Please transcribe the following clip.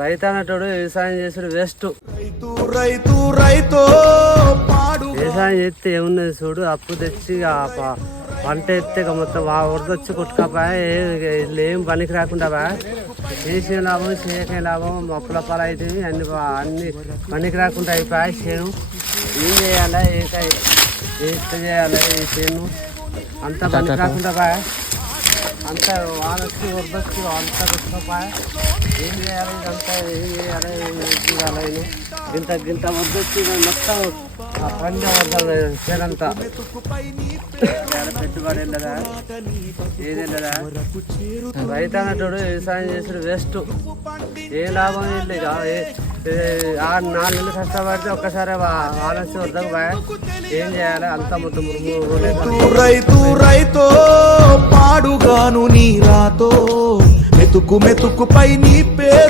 రైతు అన్నట్టు వ్యవసాయం చేసుడు వేస్ట్. వ్యవసాయం చేస్తే ఏమున్నది చూడు, అప్పు తెచ్చి పంట ఎత్తే మొత్తం వరదొచ్చి కొట్టుకపోయా, ఏం పనికి రాకుండా చేసే లాభం చేయకే లాభం మొక్కల పాలైతే అన్ని పనికి రాకుండా అయిపోయా. చేను ఏం చేయాలా, చేయాలి ఈ చేను అంతా పనికి రాకుండా పోయా, అంతా వాళ్ళకి వరదొచ్చి అంతా కొట్టుకపోయా. ఏం చేయాలి ఇదంతా, ఏం చేయాలి, చూడాలి. గింత వరదొచ్చి మొత్తం పండి వరదలు చేనంతా పెట్టుబడి వెళ్ళదా, ఏది వెళ్ళదా. రైతు అన్నట్టు వ్యవసాయం చేసుడు వేస్ట్. ఏ లాభం లేదు. 4 నెలలు కష్టపడితే ఒక్కసారి ఆలస్యం వద్దకు పోయా. ఏం చేయాలి అంతా మొత్తం రైతు పాడుగాను నీ రాతో మెతుకు మెతుకుపై నీ పేరు.